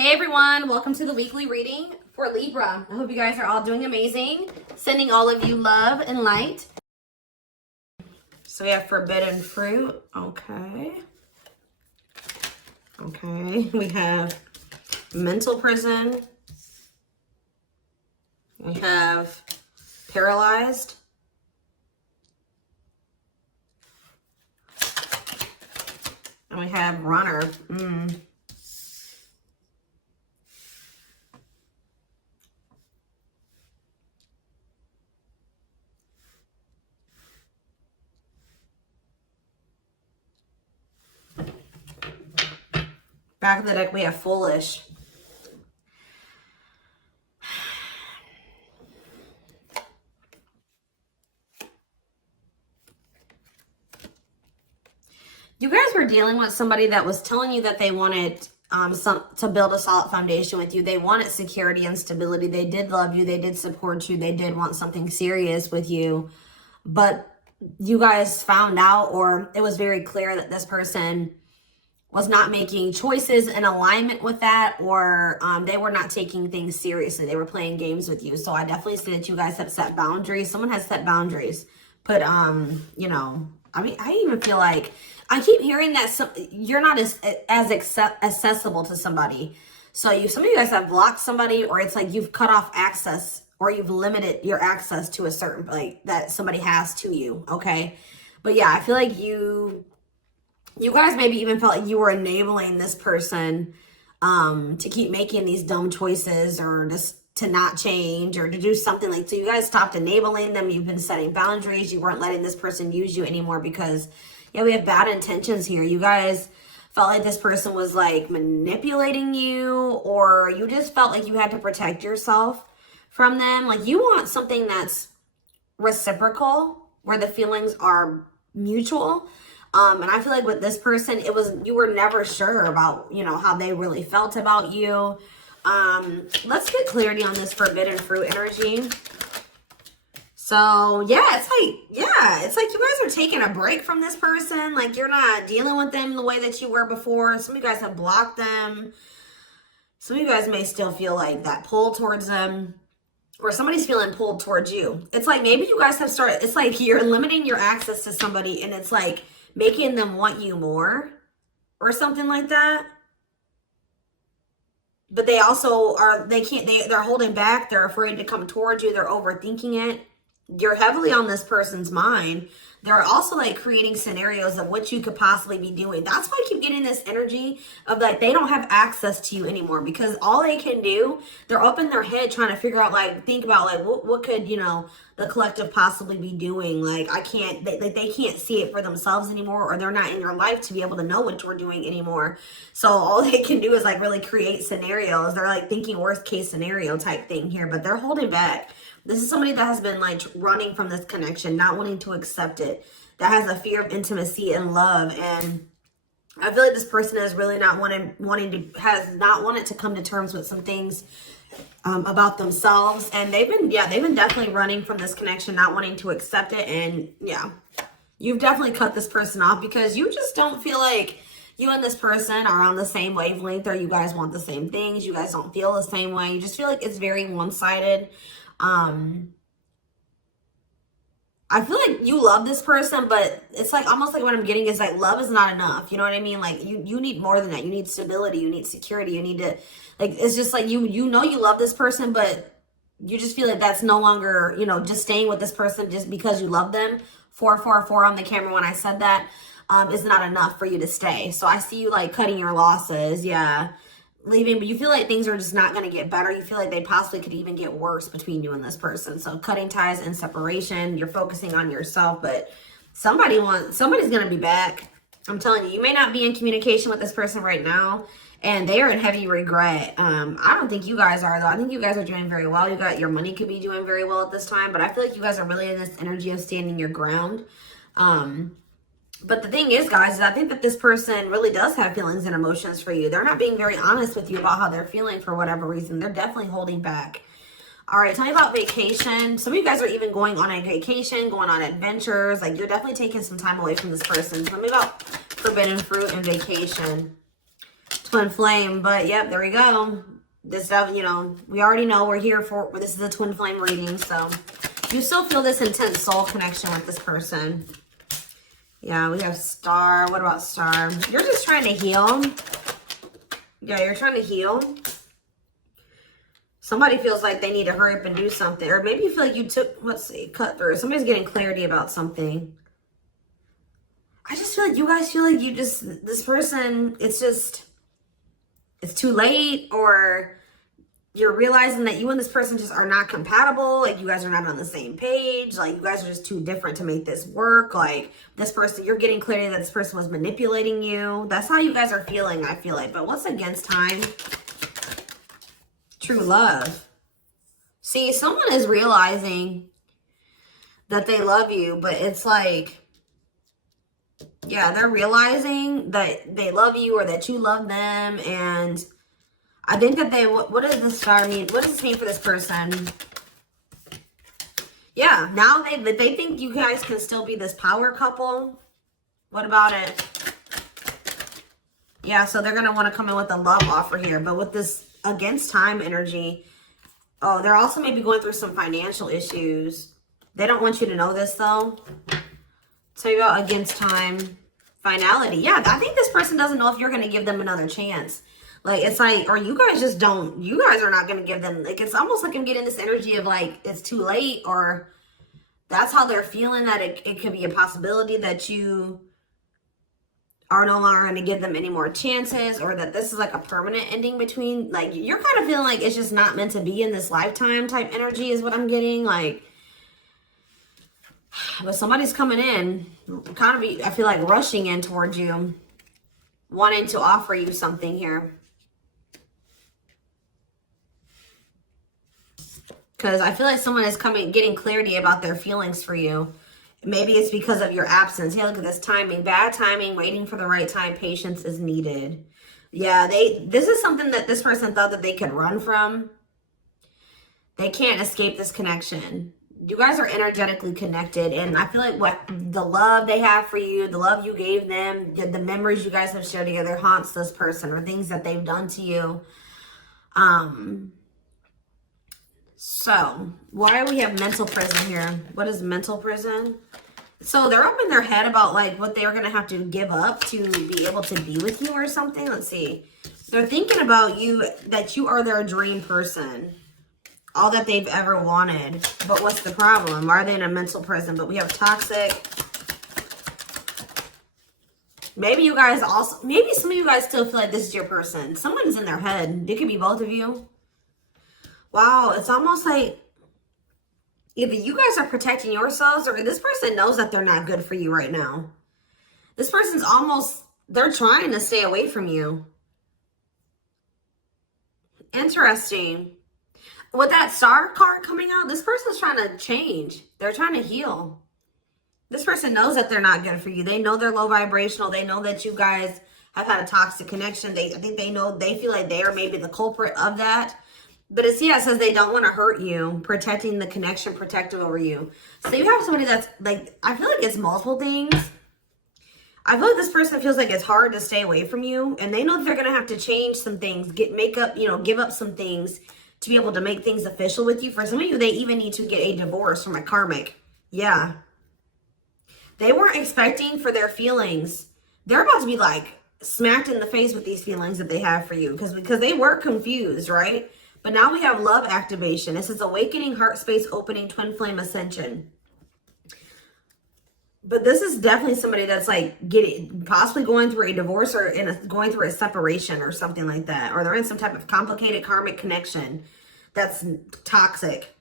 Hey everyone, welcome to the weekly reading for Libra. I hope you guys are all doing amazing. Sending all of you love and light. So we have forbidden fruit. Okay. We have mental prison. We have paralyzed. And we have runner. Back of the deck, we have foolish. You guys were dealing with somebody that was telling you that they wanted to build a solid foundation with you. They wanted security and stability. They did love you. They did support you. They did want something serious with you. But you guys found out, or it was very clear that this person was not making choices in alignment with that, or they were not taking things seriously. They were playing games with you. So I definitely see that you guys have set boundaries. Someone has set boundaries. But, you know, I mean, I even feel like I keep hearing that you're not as accessible to somebody. So some of you guys have blocked somebody, or it's like you've cut off access, or you've limited your access to a certain, like, that somebody has to you, okay? But yeah, I feel like you guys maybe even felt like you were enabling this person to keep making these dumb choices, or just to not change, or to do something like, so you guys stopped enabling them. You've been setting boundaries. You weren't letting this person use you anymore because, yeah, we have bad intentions here. You guys felt like this person was like manipulating you, or you just felt like you had to protect yourself from them. Like you want something that's reciprocal, where the feelings are mutual. And I feel like with this person, you were never sure about, you know, how they really felt about you. Let's get clarity on this forbidden fruit energy. So yeah, it's like you guys are taking a break from this person. Like you're not dealing with them the way that you were before. Some of you guys have blocked them. Some of you guys may still feel like that pull towards them, or somebody's feeling pulled towards you. It's like maybe you guys have started, it's like you're limiting your access to somebody, and it's like making them want you more or something like that. But they also are, they're holding back. They're afraid to come towards you. They're overthinking it. You're heavily on this person's mind. They're also like creating scenarios of what you could possibly be doing. That's why I keep getting this energy of like they don't have access to you anymore, because all they can do, they're up in their head trying to figure out, like, think about like what could, you know, the collective possibly be doing. Like they can't see it for themselves anymore, or they're not in your life to be able to know what you're doing anymore. So all they can do is like really create scenarios. They're like thinking worst case scenario type thing here, but they're holding back. This is somebody that has been like running from this connection, not wanting to accept it, that has a fear of intimacy and love. And I feel like this person is really not has not wanted to come to terms with some things about themselves. And they've been definitely running from this connection, not wanting to accept it. And yeah, you've definitely cut this person off because you just don't feel like you and this person are on the same wavelength, or you guys want the same things. You guys don't feel the same way. You just feel like it's very one-sided. I feel like you love this person, but it's like almost like what I'm getting is like love is not enough. You know what I mean? Like you need more than that. You need stability. You need security. You need to, like, it's just like you know you love this person, but you just feel like that's no longer, you know, just staying with this person just because you love them. 444 on the camera when I said that is not enough for you to stay. So I see you like cutting your losses. Yeah. Leaving, but you feel like things are just not going to get better. You feel like they possibly could even get worse between you and this person. So cutting ties and separation. You're focusing on yourself, but somebody's going to be back. I'm telling you, you may not be in communication with this person right now, and they are in heavy regret. I don't think you guys are, though. I think you guys are doing very well. Your money could be doing very well at this time, but I feel like you guys are really in this energy of standing your ground. But the thing is, guys, is I think that this person really does have feelings and emotions for you. They're not being very honest with you about how they're feeling for whatever reason. They're definitely holding back. All right, tell me about vacation. Some of you guys are even going on a vacation, going on adventures. Like, you're definitely taking some time away from this person. Tell me about forbidden fruit and vacation. Twin flame. But yep, there we go. This stuff, you know, we already know we're here for, this is a twin flame reading. So you still feel this intense soul connection with this person. Yeah, we have Star. What about Star? You're just trying to heal. Yeah, you're trying to heal. Somebody feels like they need to hurry up and do something. Or maybe you feel like you took, let's see, cut through. Somebody's getting clarity about something. I just feel like you guys feel like you just, this person, it's just, it's too late, or you're realizing that you and this person just are not compatible. Like, you guys are not on the same page. Like, you guys are just too different to make this work. Like, this person, you're getting clarity that this person was manipulating you. That's how you guys are feeling, I feel like. But what's against time? True love. See, someone is realizing that they love you, but it's like, yeah, they're realizing that they love you or that you love them. And I think that they, what does this star mean? What does this mean for this person? Yeah, now they think you guys can still be this power couple. What about it? Yeah, so they're going to want to come in with a love offer here. But with this against time energy, oh, they're also maybe going through some financial issues. They don't want you to know this, though. So you go against time, finality. Yeah, I think this person doesn't know if you're going to give them another chance. Like, it's like, or you guys just don't, you guys are not going to give them, like, it's almost like I'm getting this energy of like, it's too late, or that's how they're feeling, that it could be a possibility that you are no longer going to give them any more chances, or that this is like a permanent ending between, like, you're kind of feeling like it's just not meant to be in this lifetime type energy is what I'm getting. Like, but somebody's coming in, kind of, I feel like rushing in towards you, wanting to offer you something here. Because I feel like someone is getting clarity about their feelings for you. Maybe it's because of your absence. Yeah, look at this timing. Bad timing, waiting for the right time. Patience is needed. Yeah, this is something that this person thought that they could run from. They can't escape this connection. You guys are energetically connected, and I feel like what the love they have for you, the love you gave them, the memories you guys have shared together haunts this person, or things that they've done to you. So why do we have mental prison here? What is mental prison? So they're up in their head about like what they're going to have to give up to be able to be with you or something. Let's see. They're thinking about you, that you are their dream person. All that they've ever wanted. But what's the problem? Why are they in a mental prison? But we have toxic. Maybe you guys also, maybe some of you guys still feel like this is your person. Someone's in their head. It could be both of you. Wow, it's almost like either you guys are protecting yourselves, or this person knows that they're not good for you right now. This person's almost, they're trying to stay away from you. Interesting. With that star card coming out, this person's trying to change. They're trying to heal. This person knows that they're not good for you. They know they're low vibrational. They know that you guys have had a toxic connection. I think they know, they feel like they are maybe the culprit of that. But it's, yeah, it says they don't want to hurt you, protecting the connection, protective over you. So you have somebody that's like, I feel like it's multiple things. I feel like this person feels like it's hard to stay away from you, and they know that they're going to have to change some things, give up some things to be able to make things official with you. For some of you, they even need to get a divorce from a karmic. Yeah. They weren't expecting for their feelings. They're about to be like smacked in the face with these feelings that they have for you, because they were confused, right? But now we have love activation. This is awakening, heart space opening, twin flame ascension. But this is definitely somebody that's like possibly going through a divorce, or going through a separation or something like that. Or they're in some type of complicated karmic connection that's toxic.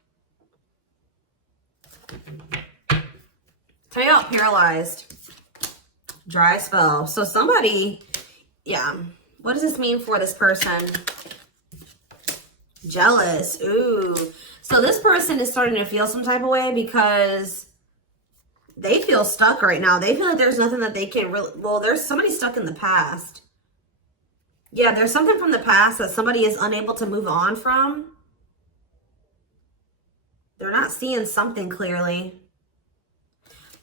Tell you out paralyzed. Dry spell. So somebody, yeah. What does this mean for this person? Jealous. Ooh. So this person is starting to feel some type of way because they feel stuck right now. They feel like there's nothing that they can really, well, there's somebody stuck in the past. Yeah, there's something from the past that somebody is unable to move on from. They're not seeing something clearly.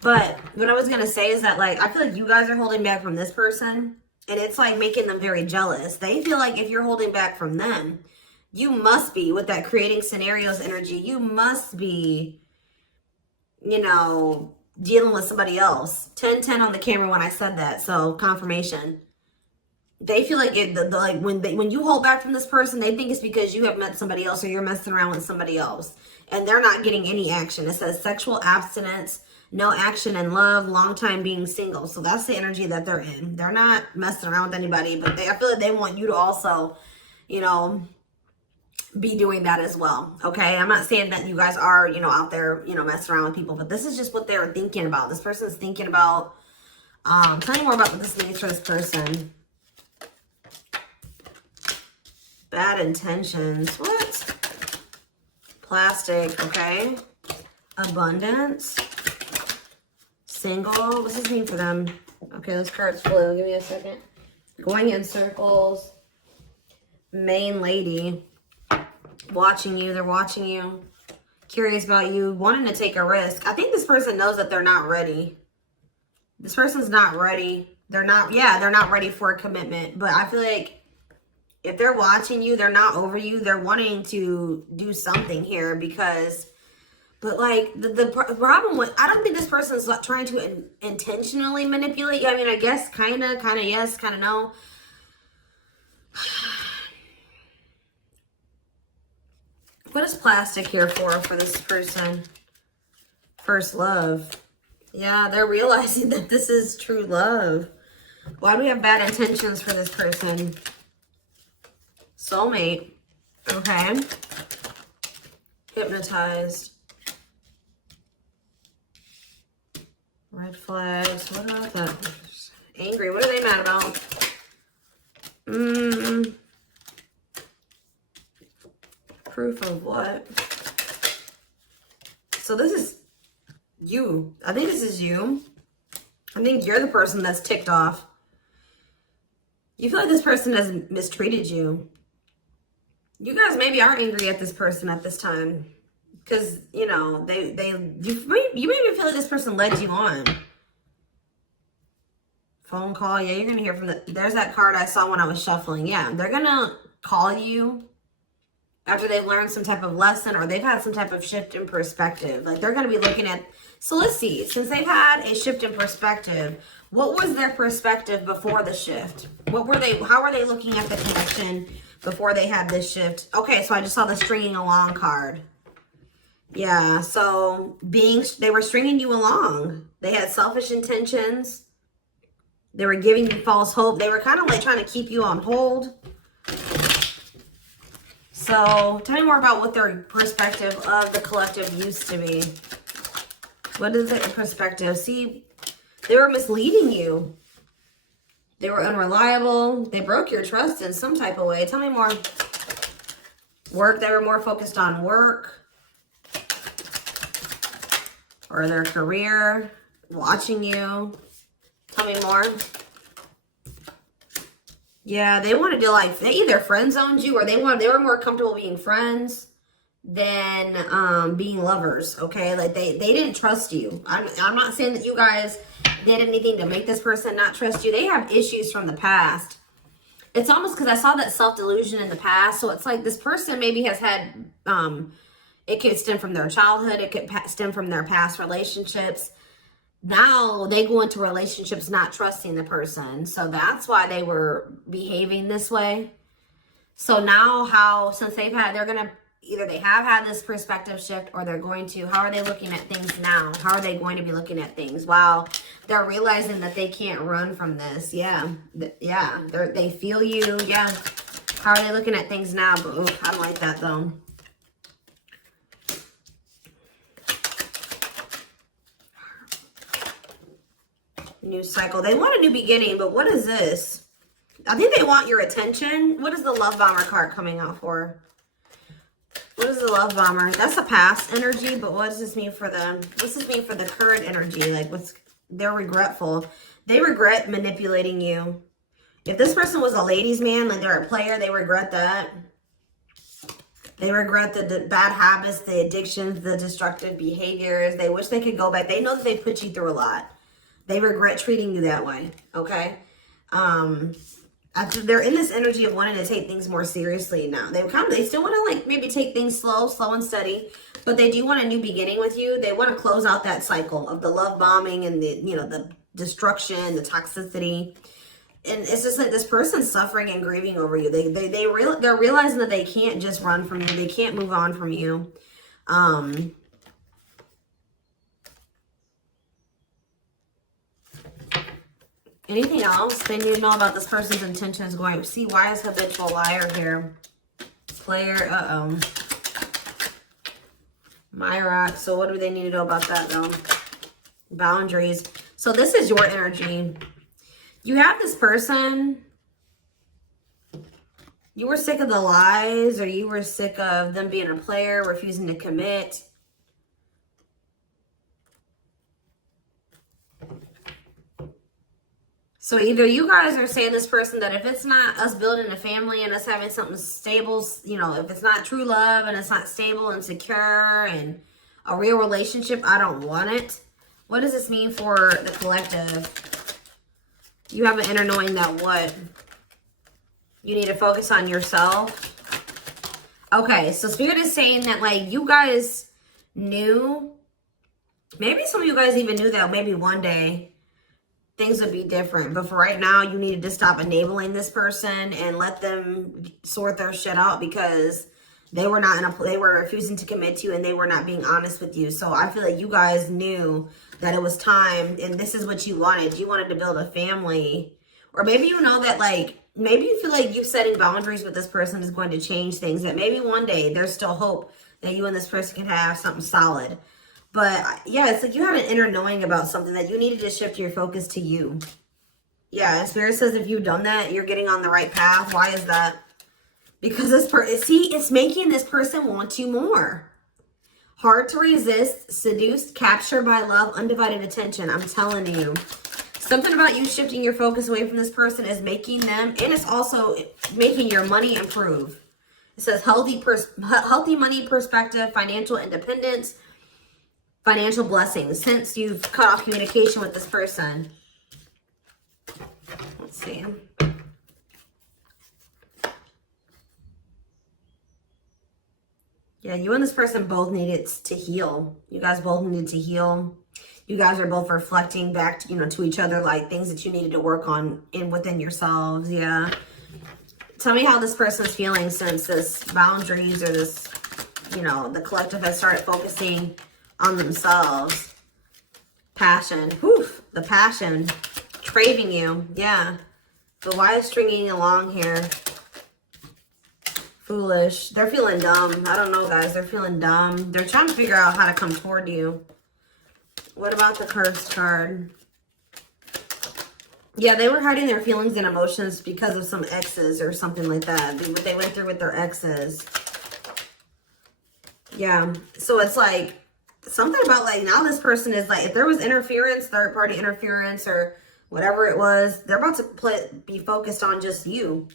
But what I was going to say is that, like, I feel like you guys are holding back from this person. And it's like making them very jealous. They feel like if you're holding back from them, you must be, with that creating scenarios energy, you must be, you know, dealing with somebody else. 10-10 on the camera when I said that. So confirmation. They feel like like when you hold back from this person, they think it's because you have met somebody else or you're messing around with somebody else. And they're not getting any action. It says sexual abstinence, no action in love, long time being single. So that's the energy that they're in. They're not messing around with anybody, but I feel like they want you to also, you know, be doing that as well. Okay, I'm not saying that you guys are, you know, out there, you know, messing around with people, but this is just what they're thinking about. This person's thinking about. Tell me more about what this means for this person. Bad intentions. What? Plastic. Okay. Abundance. Single. What's this mean for them? Okay, this card's blue. Give me a second. Going in circles. Main lady. Watching you. They're watching you. Curious about you. Wanting to take a risk. I think this person knows that they're not ready. This person's not ready. They're not, yeah, they're not ready for a commitment. But I feel like if they're watching you, they're not over you. They're wanting to do something here because, but like the problem with, I don't think this person's trying to intentionally manipulate you. I mean, I guess kind of yes, kind of no. What is plastic here for this person? First love. Yeah, they're realizing that this is true love. Why do we have bad intentions for this person? Soulmate. Okay. Hypnotized. Red flags. What about that? Angry. What are they mad about? Proof of what? So this is you. I think this is you. I think you're the person that's ticked off. You feel like this person has mistreated you. You guys maybe are angry at this person at this time. Because, you know, you maybe feel like this person led you on. Phone call. Yeah, you're going to hear from there's that card I saw when I was shuffling. Yeah, they're going to call you after they've learned some type of lesson or they've had some type of shift in perspective. Like they're going to be looking at, so let's see, since they've had a shift in perspective, what was their perspective before the shift? How were they looking at the connection before they had this shift? Okay, so I just saw the stringing along card. Yeah, so they were stringing you along. They had selfish intentions. They were giving you false hope. They were kind of like trying to keep you on hold. So tell me more about what their perspective of the collective used to be. What is their perspective? See, they were misleading you. They were unreliable. They broke your trust in some type of way. Tell me more. Work. They were more focused on work or their career. Watching you. Tell me more. Yeah, they wanted to like, they either friend zoned you or they were more comfortable being friends than being lovers, okay? Like they didn't trust you. I'm not saying that you guys did anything to make this person not trust you. They have issues from the past. It's almost because I saw that self-delusion in the past. So it's like this person maybe has had, it could stem from their childhood. It could stem from their past relationships. Now they go into relationships not trusting the person. So that's why they were behaving this way. So now since they're going to, either they have had this perspective shift or they're going to, how are they looking at things now? How are they going to be looking at things? Wow. They're realizing that they can't run from this. Yeah. Yeah. They feel you. Yeah. How are they looking at things now? But I don't like that though. New cycle. They want a new beginning, but what is this? I think they want your attention. What is the love bomber card coming out for? What is the love bomber? That's a past energy, but what does this mean for them? What does this mean for the current energy? Like they're regretful. They regret manipulating you. If this person was a ladies' man, like they're a player, they regret that. They regret the bad habits, the addictions, the destructive behaviors. They wish they could go back. They know that they put you through a lot. They regret treating you that way, okay? After they're in this energy of wanting to take things more seriously now. They still want to like maybe take things slow and steady, but they do want a new beginning with you. They want to close out that cycle of the love bombing and the, you know, the destruction, the toxicity. And it's just like this person's suffering and grieving over you. They're realizing that they can't just run from you. They can't move on from you. Anything else they need to know about this person's intentions going? See, why is habitual liar here? Player, Myra. So what do they need to know about that though? Boundaries. So this is your energy. You have this person. You were sick of the lies, or you were sick of them being a player, refusing to commit. So either you guys are saying this person that if it's not us building a family and us having something stable, you know, if it's not true love and it's not stable and secure and a real relationship, I don't want it. What does this mean for the collective? You have an inner knowing that what? You need to focus on yourself. Okay, so Spirit is saying that like you guys knew, maybe some of you guys even knew that maybe one day things would be different. But for right now, you needed to stop enabling this person and let them sort their shit out because they were not they were refusing to commit to you and they were not being honest with you. So I feel like you guys knew that it was time and this is what you wanted. You wanted to build a family. Or maybe you know that like, maybe you feel like you setting boundaries with this person is going to change things. That maybe one day there's still hope that you and this person can have something solid. But yeah, it's like you had an inner knowing about something that you needed to shift your focus to you. Yeah, and Spirit says if you've done that, you're getting on the right path. Why is that? Because this person, see, it's making this person want you more. Hard to resist, seduced, captured by love, undivided attention. I'm telling you. Something about you shifting your focus away from this person is making them, and it's also making your money improve. It says healthy money perspective, financial independence, financial blessings since you've cut off communication with this person. Let's see. Yeah, you and this person both needed to heal. You guys both needed to heal. You guys are both reflecting back to, you know, to each other, like things that you needed to work on within yourselves. Yeah. Tell me how this person's feeling since this boundaries or this, you know, the collective has started focusing on themselves. Passion. Whew, the passion. Craving you. Yeah. But why is stringing along here? Foolish. They're feeling dumb. I don't know, guys. They're feeling dumb. They're trying to figure out how to come toward you. What about the cursed card? Yeah, they were hiding their feelings and emotions because of some exes or something like that. What they went through with their exes. Yeah. So it's like something about like now this person is like, if there was interference, third party interference or whatever it was, they're about to be focused on just you.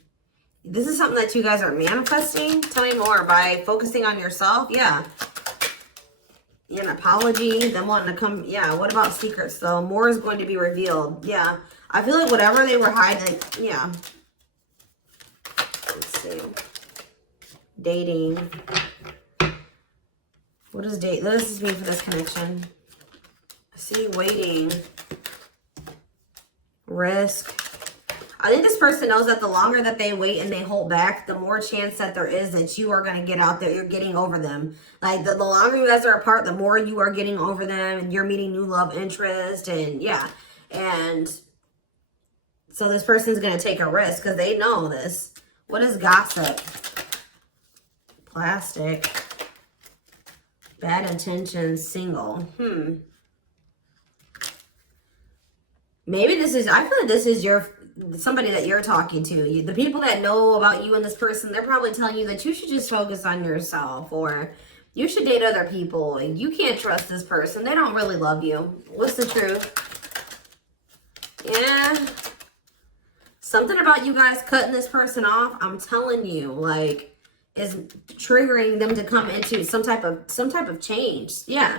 This is something that you guys are manifesting. Tell me more. By focusing on yourself. Yeah. An apology, them wanting to come. Yeah, what about secrets though? More is going to be revealed. Yeah, I feel like whatever they were hiding, yeah. Let's see. Dating. What does date? What does this mean for this connection? See, waiting. Risk. I think this person knows that the longer that they wait and they hold back, the more chance that there is that you are going to get out there. You're getting over them. Like the longer you guys are apart, the more you are getting over them and you're meeting new love interest. And yeah. And so this person's going to take a risk because they know this. What is gossip? Plastic. Bad intentions. Single. Maybe this is, I feel like this is somebody that you're talking to. The people that know about you and this person, they're probably telling you that you should just focus on yourself or you should date other people. You can't trust this person. They don't really love you. What's the truth? Yeah. Something about you guys cutting this person off, I'm telling you, like, is triggering them to come into some type of change. Yeah.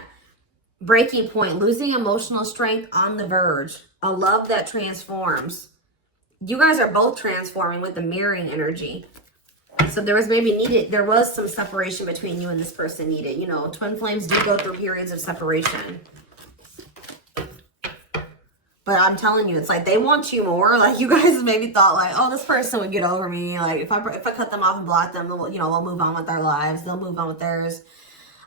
Breaking point, losing emotional strength on the verge, a love that transforms. You guys are both transforming with the mirroring energy. So there was some separation between you and this person needed. You know, twin flames do go through periods of separation. But I'm telling you, it's like they want you more. Like you guys maybe thought like, oh, this person would get over me. Like if I cut them off and block them, you know, we'll move on with our lives. They'll move on with theirs.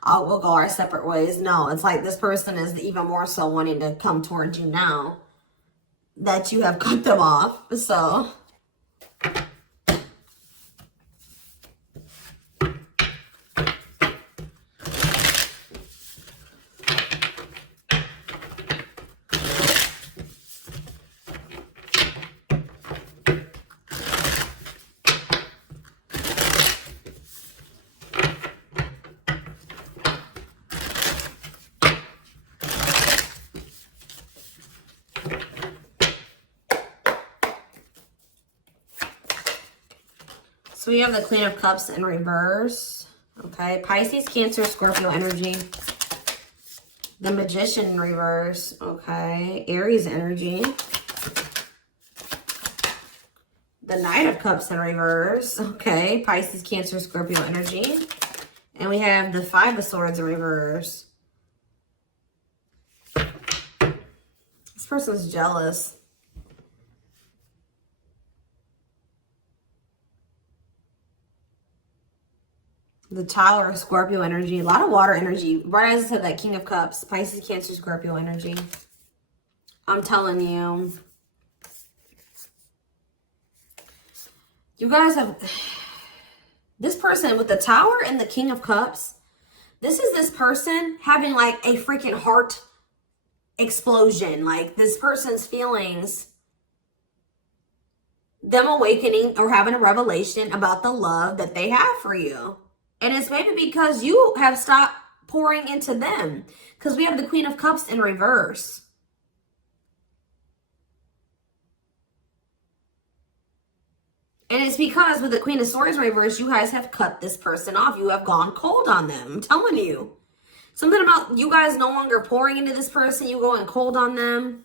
We'll go our separate ways. No, it's like this person is even more so wanting to come towards you now that you have cut them off. So So we have the Queen of Cups in reverse. Okay. Pisces, Cancer, Scorpio energy. The Magician in reverse. Okay. Aries energy. The Knight of Cups in reverse. Okay. Pisces, Cancer, Scorpio energy. And we have the Five of Swords in reverse. This person's jealous. The Tower of Scorpio energy. A lot of water energy. Right as I said, that King of Cups. Pisces, Cancer, Scorpio energy. I'm telling you. You guys have... This person with the Tower and the King of Cups. This is this person having like a freaking heart explosion. Like this person's feelings. Them awakening or having a revelation about the love that they have for you. And it's maybe because you have stopped pouring into them. Because we have the Queen of Cups in reverse. And it's because with the Queen of Swords in reverse, you guys have cut this person off. You have gone cold on them. I'm telling you. Something about you guys no longer pouring into this person. You going cold on them.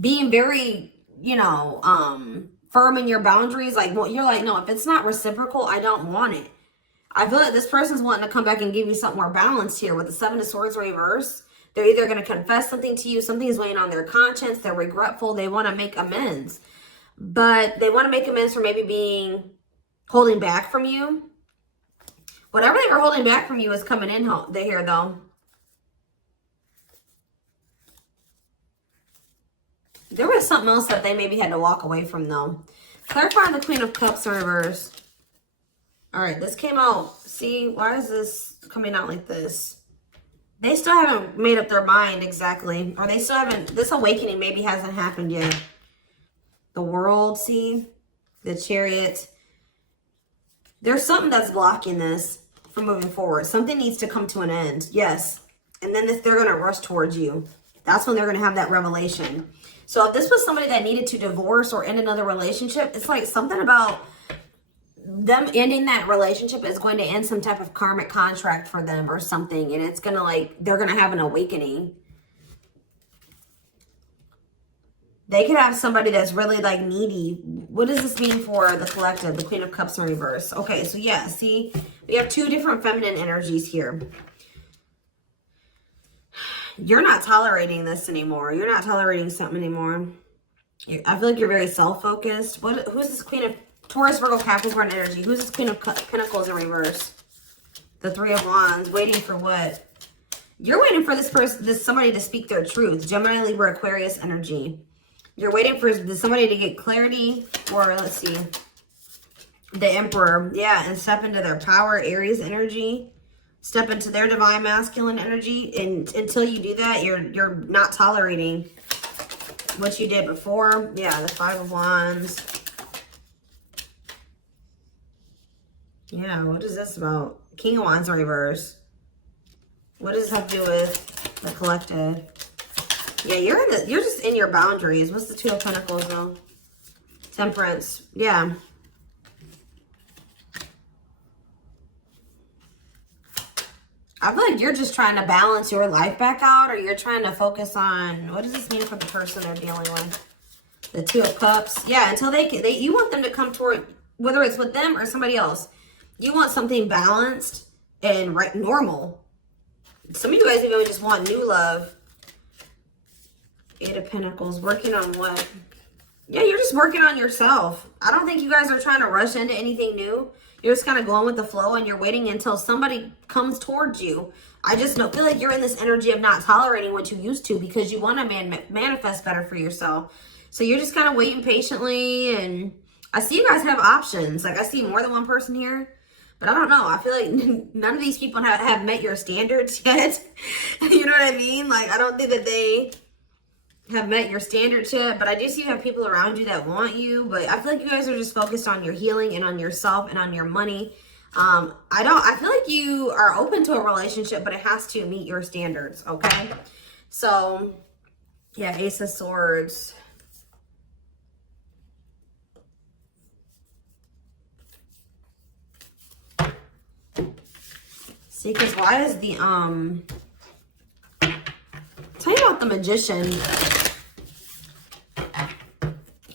Being very, you know, firm in your boundaries. Like, well, you're like, no, if it's not reciprocal, I don't want it. I feel like this person's wanting to come back and give you something more balanced here with the Seven of Swords reverse. They're either going to confess something to you, something is weighing on their conscience, they're regretful, they want to make amends. But they want to make amends for maybe holding back from you. Whatever they were holding back from you is coming in here though. There was something else that they maybe had to walk away from though. Clarifying the Queen of Cups in reverse. All right, this came out. See, why is this coming out like this? They still haven't made up their mind exactly. Or they still haven't, this awakening maybe hasn't happened yet. The World, see? The Chariot. There's something that's blocking this from moving forward. Something needs to come to an end. Yes. And then they're going to rush towards you. That's when they're going to have that revelation. So if this was somebody that needed to divorce or end another relationship, it's like something about them ending that relationship is going to end some type of karmic contract for them or something. And it's going to like, they're going to have an awakening. They could have somebody that's really like needy. What does this mean for the collective? The Queen of Cups in reverse. Okay, so yeah, see, we have two different feminine energies here. You're not tolerating this anymore. You're not tolerating something anymore. I feel like you're very self-focused. Who's this Queen of Taurus, Virgo, Capricorn energy? Who's this Queen of Pentacles in reverse? The Three of Wands. Waiting for what? You're waiting for somebody to speak their truth. Gemini, Libra, Aquarius energy. You're waiting for somebody to get clarity, or let's see, the Emperor. Yeah, and step into their power, Aries energy. Step into their divine masculine energy. And until you do that, you're not tolerating what you did before. Yeah, the Five of Wands. Yeah, what is this about? King of Wands in reverse. What does this have to do with the collective? Yeah, you're just in your boundaries. What's the Two of Pentacles though? Temperance. Yeah. I feel like you're just trying to balance your life back out, or you're trying to focus on, what does this mean for the person they're dealing with? The Two of Cups. Yeah, until you want them to come toward, whether it's with them or somebody else. You want something balanced and normal. Some of you guys even just want new love. Eight of Pentacles. Working on what? Yeah, you're just working on yourself. I don't think you guys are trying to rush into anything new. You're just kind of going with the flow and you're waiting until somebody comes towards you. I just feel like you're in this energy of not tolerating what you used to because you want to manifest better for yourself. So you're just kind of waiting patiently. And I see you guys have options. Like I see more than one person here. But I don't know. I feel like none of these people have met your standards yet. You know what I mean? Like I don't think that they have met your standards yet, but I do see you have people around you that want you, but I feel like you guys are just focused on your healing and on yourself and on your money. I feel like you are open to a relationship, but it has to meet your standards, okay? So, yeah, Ace of Swords. See, because why is the, tell me about the Magician.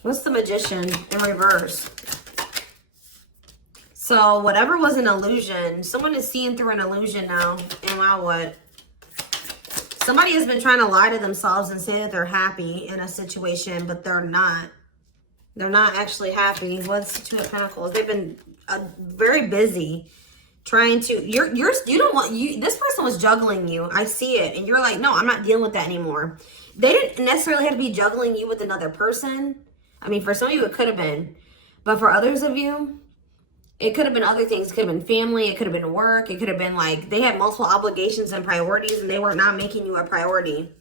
What's the Magician in reverse? So whatever was an illusion, someone is seeing through an illusion now. And now what? Somebody has been trying to lie to themselves and say that they're happy in a situation, but they're not. They're not actually happy. What's the Two of Pentacles? They've been very busy trying to, this person was juggling you. I see it. And you're like, no, I'm not dealing with that anymore. They didn't necessarily have to be juggling you with another person. I mean, for some of you, it could have been. But for others of you, it could have been other things. It could have been family. It could have been work. It could have been like they had multiple obligations and priorities and they were not making you a priority.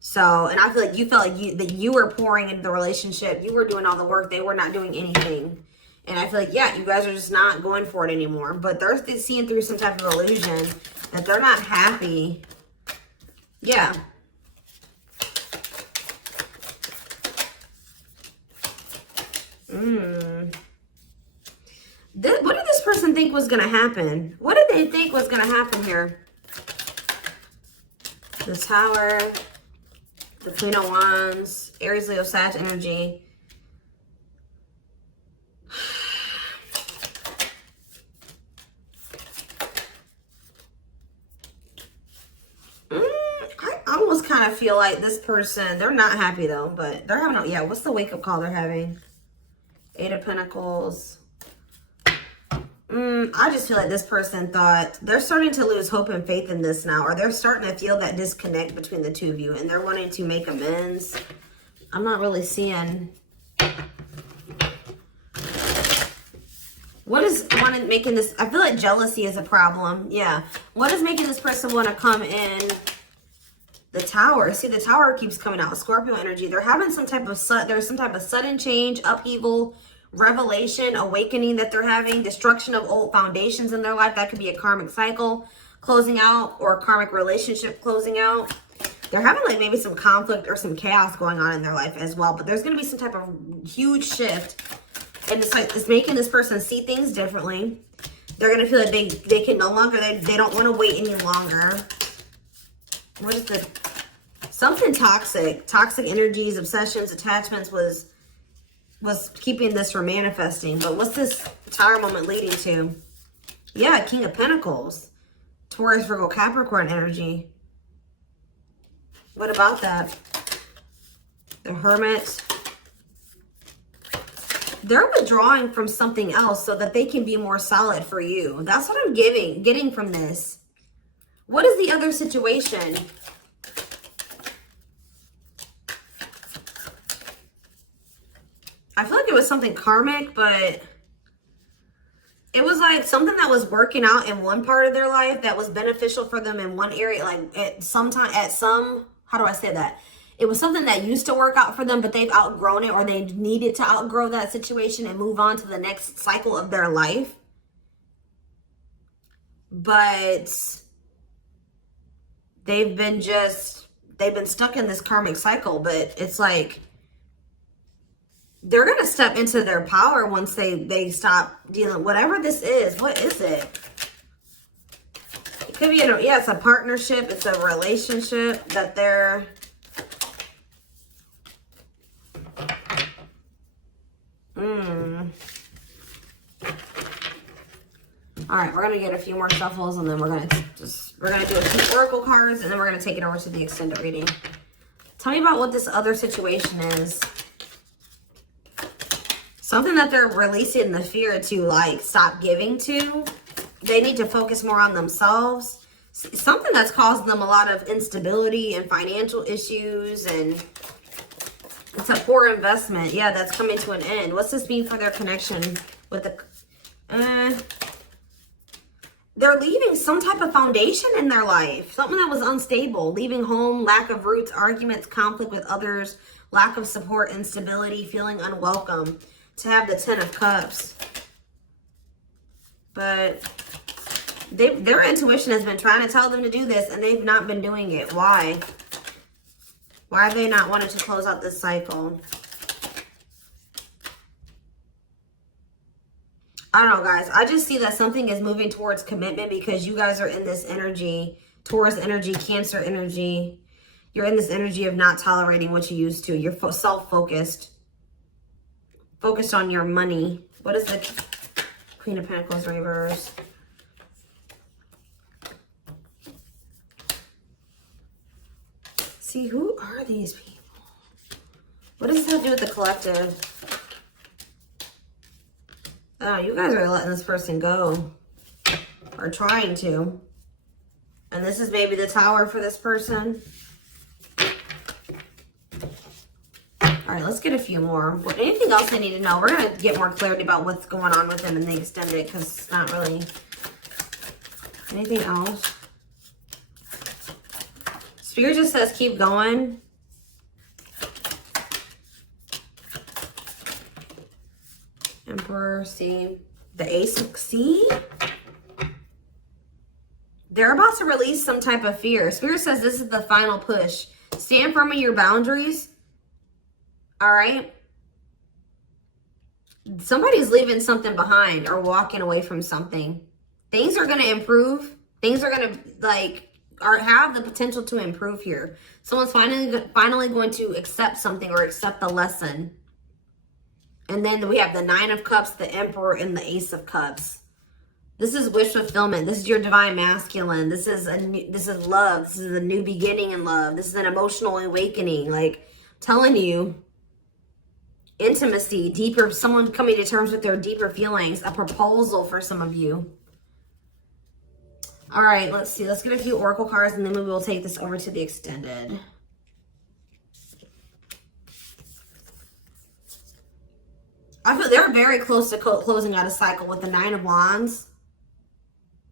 So, and I feel like you felt like that you were pouring into the relationship. You were doing all the work. They were not doing anything. And I feel like, yeah, you guys are just not going for it anymore. But they're seeing through some type of illusion that they're not happy. Yeah. What did this person think was going to happen? What did they think was going to happen here? The Tower, the Queen of Wands, Aries, Leo, Sag energy. I almost kind of feel like this person, they're not happy though, but they're having, yeah, what's the wake-up call they're having? Eight of Pentacles. I just feel like this person thought they're starting to lose hope and faith in this now, or they're starting to feel that disconnect between the two of you and they're wanting to make amends. I'm not really seeing what is making this. I feel like jealousy is a problem. Yeah. What is making this person want to come in? The Tower. See, the Tower keeps coming out. Scorpio energy. They're having some type of sudden change, upheaval, revelation, awakening that they're having, destruction of old foundations in their life. That could be a karmic cycle closing out or a karmic relationship closing out. They're having like maybe some conflict or some chaos going on in their life as well. But there's going to be some type of huge shift. And it's like, it's making this person see things differently. They're going to feel like they can no longer, they don't want to wait any longer. What is the, something toxic energies, obsessions, attachments was keeping this from manifesting. But what's this Tower moment leading to? Yeah, King of Pentacles. Taurus, Virgo, Capricorn energy. What about that? The Hermit. They're withdrawing from something else so that they can be more solid for you. That's what I'm getting from this. What is the other situation? I feel like it was something karmic, but it was like something that was working out in one part of their life that was beneficial for them in one area. Like how do I say that? It was something that used to work out for them, but they've outgrown it, or they needed to outgrow that situation and move on to the next cycle of their life. But they've been stuck in this karmic cycle. But it's like they're going to step into their power once they stop dealing, whatever this is. What is it? It could be, yeah, it's a partnership. It's a relationship that they're, All right, we're gonna get a few more shuffles, and then we're gonna do a few oracle cards, and then we're gonna take it over to the extended reading. Tell me about what this other situation is. Something that they're releasing the fear to, like, stop giving to. They need to focus more on themselves. Something that's causing them a lot of instability and financial issues, and it's a poor investment. Yeah, that's coming to an end. What's this mean for their connection with the... They're leaving some type of foundation in their life. Something that was unstable. Leaving home, lack of roots, arguments, conflict with others, lack of support, instability, feeling unwelcome. To have the 10 of Cups. But their intuition has been trying to tell them to do this, and they've not been doing it. Why? Why have they not wanted to close out this cycle? I don't know, guys. I just see that something is moving towards commitment because you guys are in this energy, Taurus energy, Cancer energy. You're in this energy of not tolerating what you used to. You're self-focused. Focused on your money. What is the Queen of Pentacles reverse? See, who are these people? What does this have to do with the collective? Oh, you guys are letting this person go. Or trying to. And this is maybe the Tower for this person. All right, let's get a few more. Anything else I need to know? We're going to get more clarity about what's going on with them in the extended because it's not really anything else. Spirit just says keep going. Emperor, see? The Ace of... See? They're about to release some type of fear. Spirit says this is the final push. Stand firm in your boundaries. All right? Somebody's leaving something behind or walking away from something. Things are going to improve. Things are going to, like, have the potential to improve here. Someone's finally going to accept something or accept the lesson. And then we have the Nine of Cups, the Emperor, and the Ace of Cups. This is wish fulfillment. This is your divine masculine. This is love. This is a new beginning in love. This is an emotional awakening. Like, telling you, intimacy, deeper, someone coming to terms with their deeper feelings, a proposal for some of you. All right, let's see. Let's get a few oracle cards, and then we will take this over to the extended. I feel they're very close to closing out a cycle with the Nine of Wands.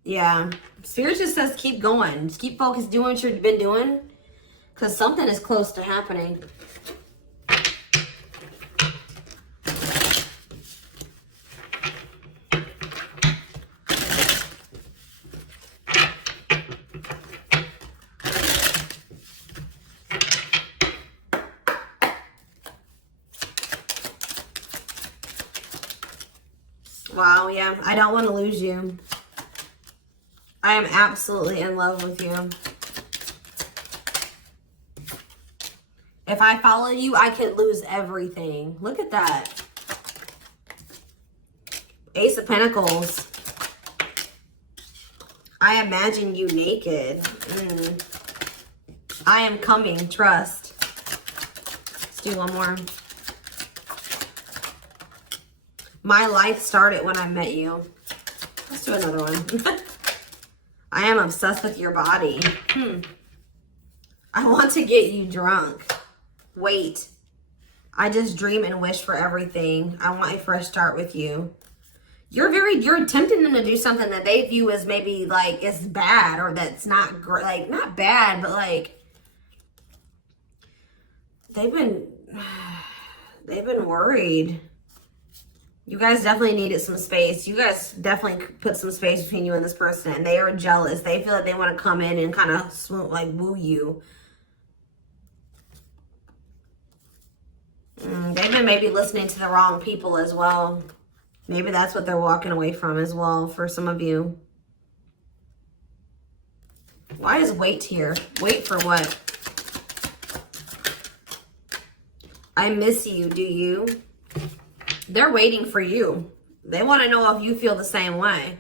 Yeah. Spirit just says keep going. Just keep focused, doing what you've been doing. Because something is close to happening. Wow, yeah. I don't want to lose you. I am absolutely in love with you. If I follow you, I could lose everything. Look at that. Ace of Pentacles. I imagine you naked. I am coming. Trust. Let's do one more. My life started when I met you. Let's do another one. I am obsessed with your body. I want to get you drunk. Wait. I just dream and wish for everything. I want a fresh start with you. You're tempting them to do something that they view as maybe like it's bad or that's not great. Like, not bad, but like they've been worried. You guys definitely needed some space. You guys definitely put some space between you and this person. And they are jealous. They feel like they want to come in and kind of swoon, like woo you. They've been maybe listening to the wrong people as well. Maybe that's what they're walking away from as well for some of you. Why is wait here? Wait for what? I miss you, do you? They're waiting for you. They want to know if you feel the same way.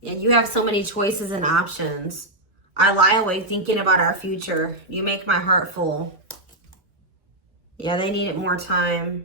Yeah, you have so many choices and options. I lie awake thinking about our future. You make my heart full. Yeah, they needed more time.